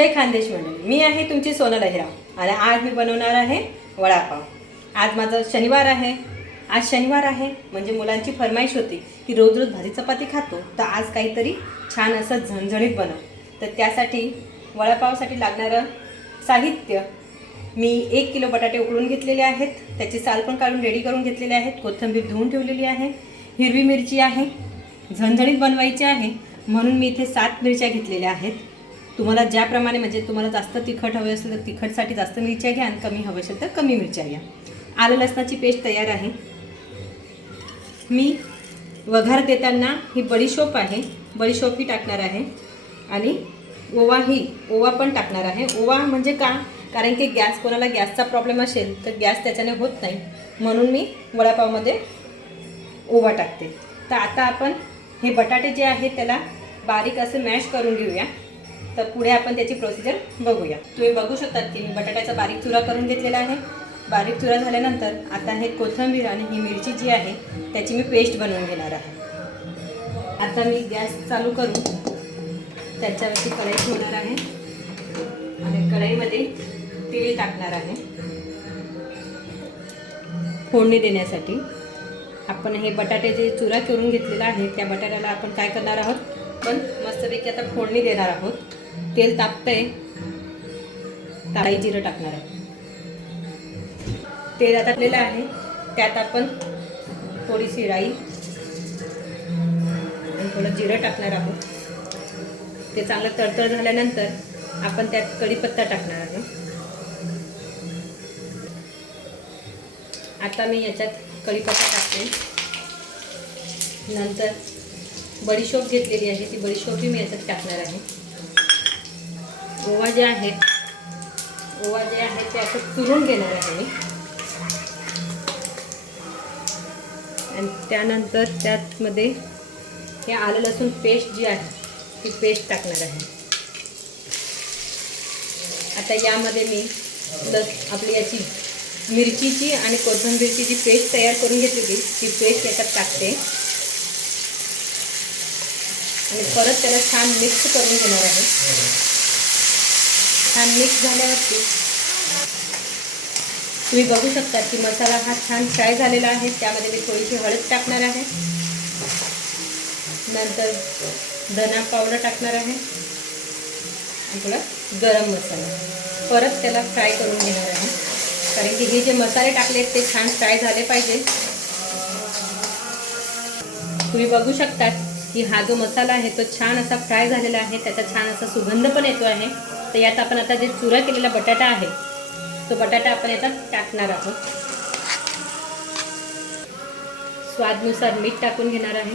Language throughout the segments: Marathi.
जय खानदेश मंडळी, मी आहे तुमची सोनल अहिराव आणि आज मी बनवणार आहे वडापाव। आज माझा शनिवार आहे। आज शनिवार आहे म्हणजे मुलांची फरमाईश होती की रोज रोज भाजी चपाती खातो, तर आज काहीतरी छान असं झणझणीत बनव। तर त्यासाठी वडापावसाठी लागणारं साहित्य मी 1 किलो बटाटे उकडून घेतलेले आहेत, त्याची साल पण काढून रेडी करून घेतलेले आहेत। कोथिंबीर धुवून ठेवलेली आहे, हिरवी मिरची आहे, झणझणीत बनवायची आहे म्हणून मी इथे 7 मिरच्या घेतलेल्या आहेत। तुम्हाला ज्याप्रमाणे म्हणजे तुम्हाला जास्त तिखट हवे असेल तर तिखटसाठी जास्त मिरच्या घ्या आणि कमी हवे असेल तर कमी मिरच्या घ्या। आलं लसणाची पेस्ट तयार आहे। मी वघार देताना ही बडीशोप आहे, बडीशोप ही टाकणार आहे आणि ओवा पण टाकणार आहे। ओवा म्हणजे का, कारण की कोणाला गॅसचा प्रॉब्लेम असेल तर गॅस त्याच्याने होत नाही म्हणून मी वडापावमध्ये ओवा टाकते। तर आता आपण हे बटाटे जे आहेत त्याला बारीक असे मॅश करून घेऊया। तर पुढे आपण त्याची प्रोसिजर बघूया। तुम्ही बघू शकता की मी बटाट्याचा बारीक चुरा करून घेतलेला आहे। बारीक चुरा झाल्यानंतर आता हे कोथिंबीर आणि ही मिरची जी आहे त्याची मी पेस्ट बनवून घेणार आहे। आता मी गॅस चालू करून त्याच्यावरती कढई ठेवणार आहे आणि कढईमध्ये तेल टाकणार आहे। फोडणी देण्यासाठी आपण हे बटाटे जे चुरा करून घेतलेला आहे त्या बटाट्याला आपण काय करणार आहोत, पण मस्तपैकी आता फोडणी देणार आहोत। तेल तापतंय, राई जिरं टाकणार आहे। तेल आता तापलेलं आहे, त्यात आपण थोडीशी राई आणि थोडं जिरं टाकणार आहोत। ते चांगलं तडतड झाल्यानंतर आपण त्यात कढीपत्ता टाकणार आहे। आता मी याच्यात कढीपत्ता टाकते, नंतर बडीशोप घेतलेली आहे ती बडीशोपही मी याच्यात टाकणार आहे। ओवा जे आहे ते असं चुरून घेणार आहे मी आणि त्यानंतर त्यातमध्ये हे आलं लसूण पेस्ट जी आहे ती पेस्ट टाकणार आहे। आता यामध्ये मी आपली याची मिरचीची आणि कोथिंबीरची जी पेस्ट तयार करून घेतली ती पेस्ट याच्यात टाकते आणि परत त्याला छान मिक्स करून घेणार आहे। छान मिक्स झाल्यावरती तुम्ही बघू शकता की मसाला हा छान फ्राय झालेला आहे। त्यामध्ये मी थोडीशी हळद टाकणार आहे, नंतर धना पावडर टाकणार आहे आणि थोडा गरम मसाला। परत त्याला फ्राय करून घेणार आहे, कारण की हे जे मसाले टाकले ते छान फ्राय झाले पाहिजे। तुम्ही बघू शकता की हा जो मसाला आहे तो छान असा फ्राय झालेला आहे, त्याचा छान असा सुगंध पण येतो आहे। तर यात आपण आता जे चुरा केलेला बटाटा आहे तो बटाटा आपण याच्यात टाकणार आहोत। स्वादनुसार मीठ टाकून घेणार आहे।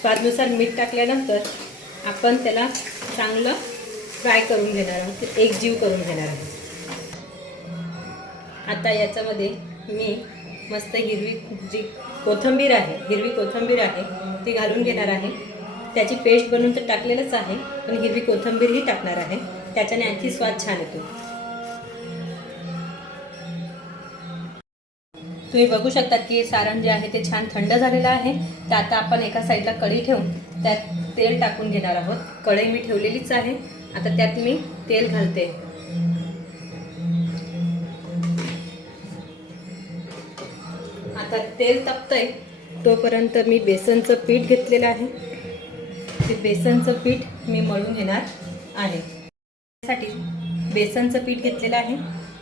स्वादनुसार मीठ टाकल्यानंतर आपण त्याला चांगलं फ्राय करून घेणार आहोत, एकजीव करून घेणार आहोत। आता याच्यामध्ये मी मस्त हिरवी कोथिंबीर आहे ती घालून घेणार आहे। त्याची पेस्ट बनवून तर टाकलेलंच आहे, पण हिरवी कोथिंबीरही टाकणार आहे, त्याच्याने आणखी स्वाद छान येतो। तुम्ही बघू शकता की सारण जे आहे ते छान थंड झालेलं आहे। तर आता आपण एका साईडला कढई ठेवून त्यात तेल टाकून घेणार आहोत। कढई मी ठेवलेलीच आहे, आता त्यात मी तेल घालते। आता तेल तापतंय तोपर्यंत मी बेसनचं पीठ घेतलेलं आहे, ते बेसनचं पीठ मी मळून घेणार आहे। त्यासाठी बेसनचं पीठ घेतलेलं आहे,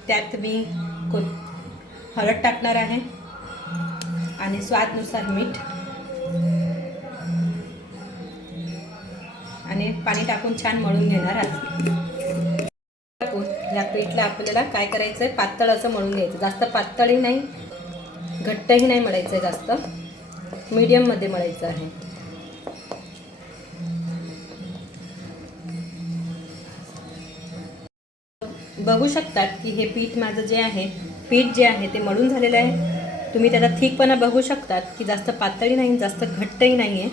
त्यात मी हळद टाकणार आहे आणि स्वादनुसार मीठ आणि पाणी टाकून छान मळून घेणार आहे। या पीठला आपल्याला काय करायचं आहे, पातळ असं मळून घ्यायचं, जास्त पातळही नाही घट्टही नाही मळायचं आहे, जास्त मीडियममध्ये मळायचं आहे। बघू शकतात की हे पीठ माझं जे आहे ते मळून झालेलं आहे। तुम्ही त्याचा थिकपणा बघू शकतात की जास्त पातळही नाही जास्त घट्टही नाही आहे।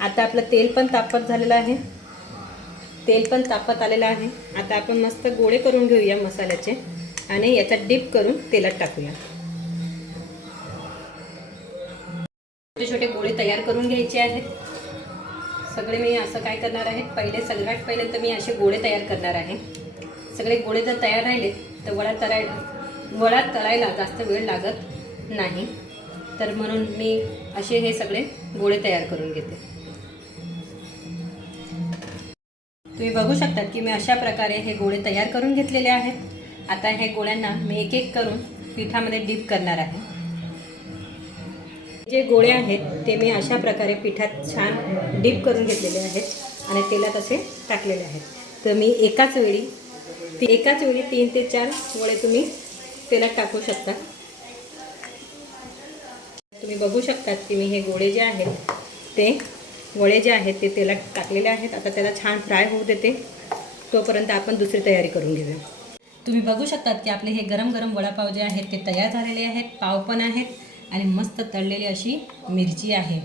आता आपलं तेल पण तापत झालेलं आहे, तेल पण तापत आलेलं आहे। आता आपण मस्त गोळे करून घेऊया मसाल्याचे आणि याच्यात डिप करून तेलात टाकूया। छोटे छोटे गोळे तयार करून घ्यायचे आहेत। सगळे मी असं काय करणार आहे, सगळ्यात पहिले तर मी असे गोळे तयार करणार आहे. सगळे गोळे जर तयार राहिले तर वडा तळायला जास्त वेळ लागत नाही. तर म्हणून मी असे हे सगळे गोळे तयार करून घेते. तुम्ही बघू शकता की मी अशा प्रकारे हे गोळे तयार करून घेतलेले आहेत. आता हे गोळ्यांना मी एक एक करून पिठामध्ये डीप करणार आहे. जे गोळे आहेत ते मी अशा प्रकारे पिठात छान डीप करून घेतलेले आहेत आणि तेलात असे टाकलेले आहेत. तर मी एकाच वेळी 3 ते 4 गोळे तुम्ही तेलात टाकू शकता. तुम्ही बघू शकता की मी हे गोळे जे आहेत ते तेलात टाकलेले आहेत. आता त्याला छान फ्राय होऊ देते, तोपर्यंत आपण दुसरी तयारी करून घेऊया. तुम्ही बघू शकतात की आपले हे गरम गरम वडापाव जे आहेत ते तयार झालेले आहेत. पाव पण आहेत आणि मस्त तळलेली अशी मिरची आहे.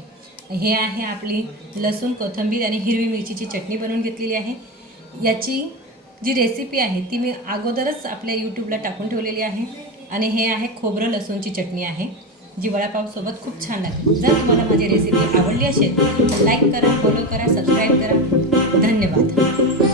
हे आहे आपली लसूण, कोथिंबीर आणि हिरवी मिरचीची चटणी बनवून घेतलेली आहे. याची जी रेसिपी आहे ती मी अगोदरच आपल्या यूट्यूबला टाकून ठेवलेली आहे. आणि हे आहे खोबरं लसूणची चटणी आहे, जी वडापावसोबत खूप छान लागते. जर तुम्हाला माझी रेसिपी आवडली असेल तर लाईक करा, फॉलो करा, सबस्क्राईब करा. धन्यवाद.